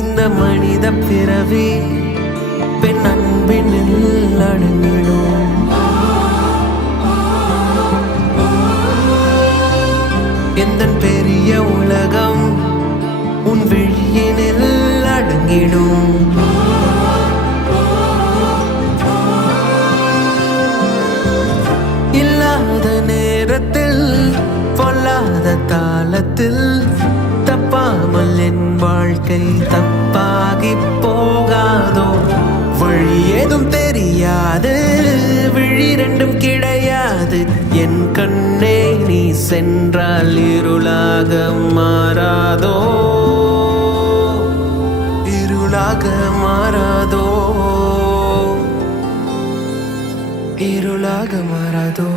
இந்த மனித பிறவி பெண் அன்பினில் அடங்கிடும். எந்த பெரிய உலகம் உன் விழியினில் அடங்கிடும். இல்லாத நேரத்தில் பொல்லாத தாளத்தில் தப்பாமல் என் வாழ்க்கை தப்பாகி போகாதோ. வழி ஏதும் தெரியாது, விழி ரெண்டும் கிடையாது. என் கண்ணே நீ சென்றால் இருளாக மாறாதோ, இருளாக மாறாதோ, இருளாக மாறாதோ.